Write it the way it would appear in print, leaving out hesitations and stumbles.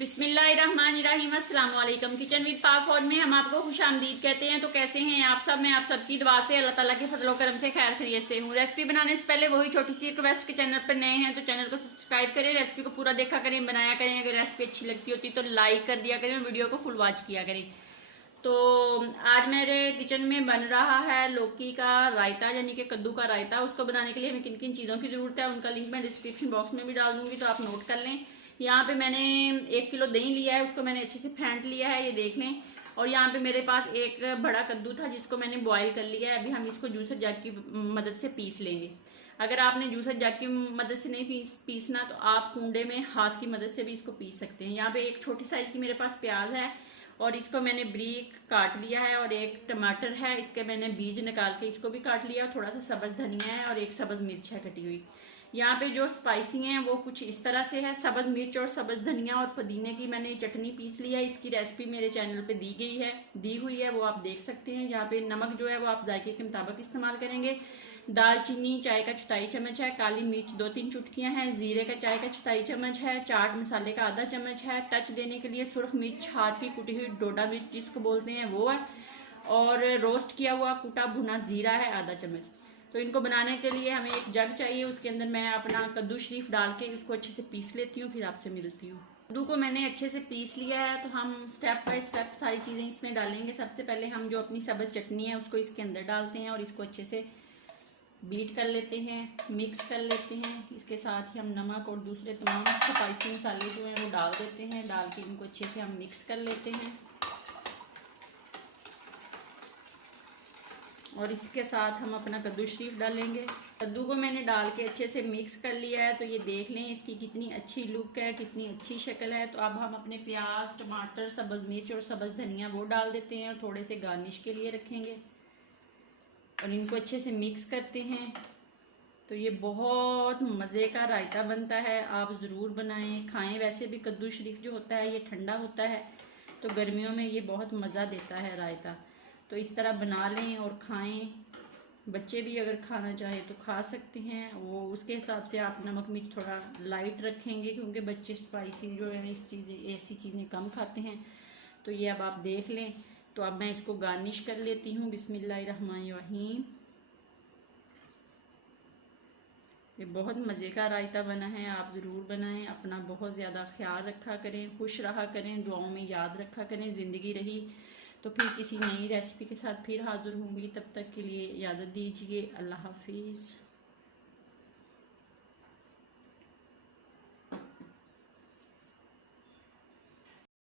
बिस्मिल्लाहिर्रहमानिर्रहीम। अस्सलाम वालेकुम। किचन विद पाक में हम आपको खुशामदीद कहते हैं। तो कैसे हैं आप सब? मैं आप सबकी दुआ से अल्लाह ताला के फजलो करम से खैर खैरियत से हूँ। रेसिपी बनाने से पहले वही छोटी सी रिक्वेस्ट के चैनल पर नए हैं तो चैनल को सब्सक्राइब करें, रेसिपी को पूरा देखा करें, बनाया करें। अगर रेसिपी अच्छी लगती होती तो लाइक कर दिया करें, वीडियो को फुल वॉच किया करें। तो आज मेरे किचन में बन रहा है लौकी का रायता, यानी कि कद्दू का रायता। उसको बनाने के लिए हमें किन किन चीज़ों की ज़रूरत है उनका लिंक मैं डिस्क्रिप्शन बॉक्स में भी डाल दूंगी, तो आप नोट कर लें। यहाँ पे मैंने 1 किलो दही लिया है, उसको मैंने अच्छे से फेंट लिया है, ये देख लें। और यहाँ पे मेरे पास एक बड़ा कद्दू था जिसको मैंने बॉईल कर लिया है। अभी हम इसको जूसर जग की मदद से पीस लेंगे। अगर आपने जूसर जग की मदद से नहीं पीसना तो आप कूंडे में हाथ की मदद से भी इसको पीस सकते हैं। यहाँ पे एक छोटी साइज की मेरे पास प्याज है और इसको मैंने बारीक काट लिया है, और एक टमाटर है, इसके मैंने बीज निकाल के इसको भी काट लिया। थोड़ा सा सब्ज धनिया है और एक सब्ज मिर्च है कटी हुई। यहाँ पे जो स्पाइसी हैं वो कुछ इस तरह से है। सब्ज मिर्च और सब्ज धनिया और पुदीने की मैंने चटनी पीस ली है। इसकी रेसिपी मेरे चैनल पे दी हुई है, वो आप देख सकते हैं। यहाँ पे नमक जो है वो आप जायके के मुताबिक इस्तेमाल करेंगे। दालचीनी चाय का 1/4 चम्मच है, काली मिर्च 2-3 चुटकियां हैं, जीरे का चाय का 1/4 चम्मच है, चाट मसाले का आधा चम्मच है, टच देने के लिए सुर्ख मिर्च हाथ की कुटी हुई डोडा मिर्च जिसको बोलते हैं वो है, और रोस्ट किया हुआ कुटा भुना जीरा है आधा चम्मच। तो इनको बनाने के लिए हमें एक जग चाहिए, उसके अंदर मैं अपना कद्दू शरीफ डाल के उसको अच्छे से पीस लेती हूँ, फिर आपसे मिलती हूँ। कद्दू को मैंने अच्छे से पीस लिया है, तो हम स्टेप बाय स्टेप सारी चीज़ें इसमें डालेंगे। सबसे पहले हम जो अपनी सब्ज चटनी है उसको इसके अंदर डालते हैं और इसको अच्छे से बीट कर लेते हैं, मिक्स कर लेते हैं। इसके साथ ही हम नमक और दूसरे तमाम स्पाइसी मसाले जो हैं वो डाल देते हैं। डाल के इनको अच्छे से हम मिक्स कर लेते हैं, और इसके साथ हम अपना कद्दू शरीफ डालेंगे। कद्दू को मैंने डाल के अच्छे से मिक्स कर लिया है, तो ये देख लें इसकी कितनी अच्छी लुक है, कितनी अच्छी शक्ल है। तो अब हम अपने प्याज, टमाटर, सब्ज मिर्च और सब्ज धनिया वो डाल देते हैं, और थोड़े से गार्निश के लिए रखेंगे और इनको अच्छे से मिक्स करते हैं। तो ये बहुत मज़े का रायता बनता है, आप ज़रूर बनाएं खाएं। वैसे भी कद्दू शरीफ जो होता है ये ठंडा होता है, तो गर्मियों में ये बहुत मज़ा देता है रायता। तो इस तरह बना लें और खाएं। बच्चे भी अगर खाना चाहे तो खा सकते हैं, वो उसके हिसाब से आप नमक मिर्च थोड़ा लाइट रखेंगे, क्योंकि बच्चे स्पाइसी जो है ऐसी चीज़ें कम खाते हैं। तो ये अब आप देख लें। तो अब मैं इसको गार्निश कर लेती हूँ। बिस्मिल्लाहिर्रहमानिर्रहीम। ये बहुत मज़े का रायता बना है, आप ज़रूर बनाएं। अपना बहुत ज़्यादा ख्याल रखा करें, खुश रहा करें, दुआओं में याद रखा करें। ज़िंदगी रही तो फिर किसी नई रेसिपी के साथ फिर हाज़िर होंगी। तब तक के लिए इजाज़त दीजिए। अल्लाह हाफिज़।